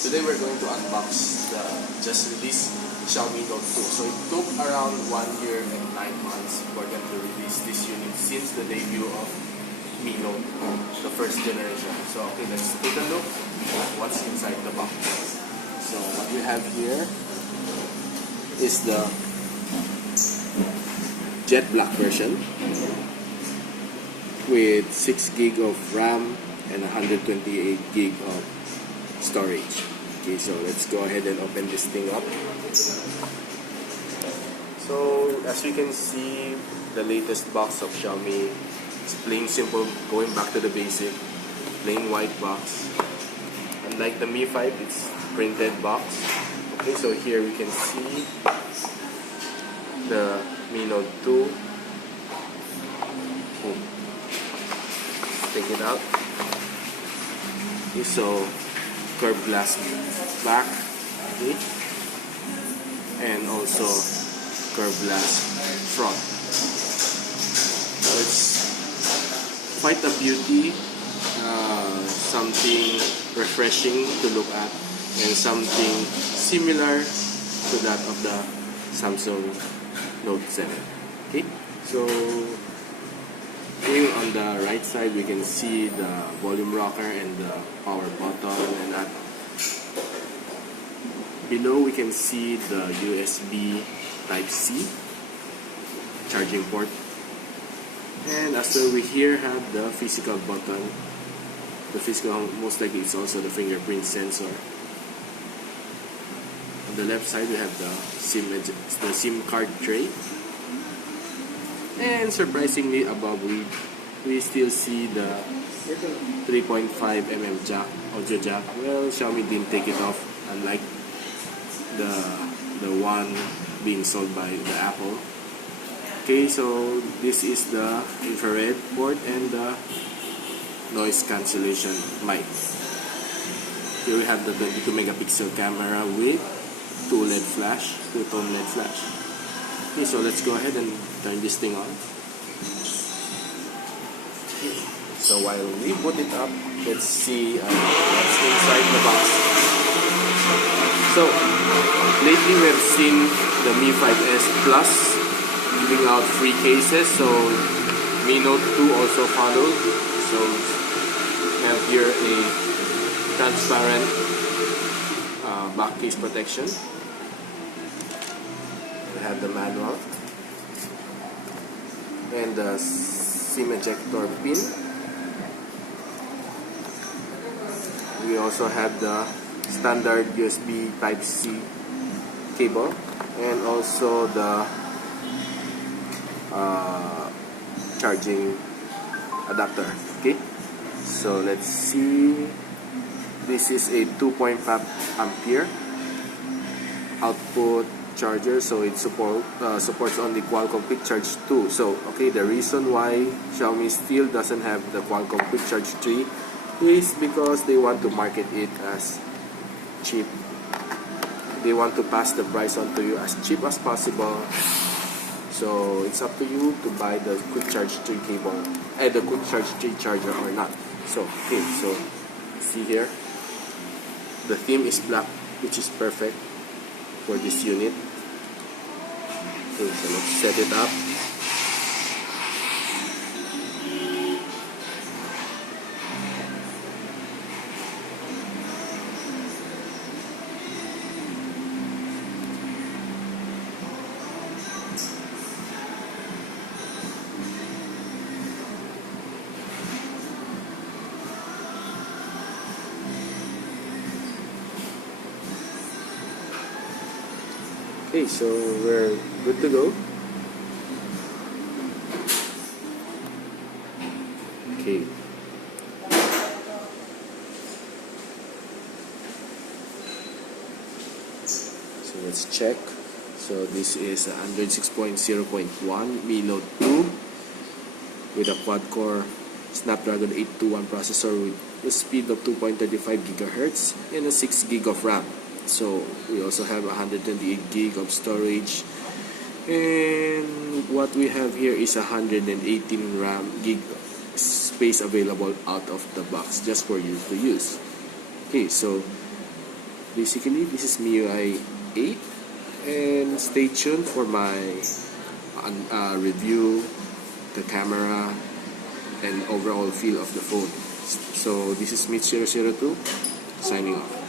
Today we're going to unbox the just released Xiaomi Note 2. So it took around 1 year and 9 months for them to release this unit since the debut of Mi Note, the first generation. So okay, let's take a look at what's inside the box. So what we have here is the jet black version with 6 gig of RAM and 128 gig of storage. Okay, so let's go ahead and open this thing up. So as you can see, the latest box of Xiaomi is plain simple, going back to the basic, plain white box. Unlike the Mi 5, it's printed box. Okay, so here we can see the Mi Note 2. Okay. Take it out. Okay, so curved glass back, okay, and also curved glass front. So it's quite a beauty, something refreshing to look at, and something similar to that of the Samsung Note 7. Okay, so here on the right side we can see the volume rocker and the power button, and below we can see the USB Type-C charging port, and after we here have the physical button. The physical, most likely it's also the fingerprint sensor. On the left side we have the SIM card tray, and surprisingly above we still see the 3.5mm jack, audio jack. Well, Xiaomi didn't take it off, unlike the one being sold by the Apple. Okay, so this is the infrared port and the noise cancellation mic. Here we have the 22 megapixel camera with two-tone LED flash. Okay, so let's go ahead and turn this thing on. Okay. So while we put it up, let's see what's inside the box. So lately we have seen the Mi 5S Plus giving out free cases, so Mi Note 2 also followed. So we have here a transparent back case protection. We have the manual and the SIM ejector pin. We also have the standard USB Type-C cable, and also the charging adapter. Okay, so let's see. This is a 2.5 ampere output charger, so it supports only Qualcomm Quick Charge 2. So okay, the reason why Xiaomi still doesn't have the Qualcomm Quick Charge 3 is because they want to market it as cheap. They want to pass the price on to you as cheap as possible. So it's up to you to buy the Quick Charge 3 cable, the Quick Charge 3 charger or not. So okay, so see here, the theme is black, which is perfect for this unit. Okay, so let's set it up. Okay, so we're good to go. Okay. So let's check. So this is Android 6.0.1 Mi Note 2 with a quad-core Snapdragon 821 processor with a speed of 2.35 GHz and a 6 gig of RAM. So we also have 128 gig of storage, and what we have here is 118 gig space available out of the box just for you to use. Okay, so basically, this is MIUI 8, and stay tuned for my review, the camera, and overall feel of the phone. So this is Mitch002 signing off.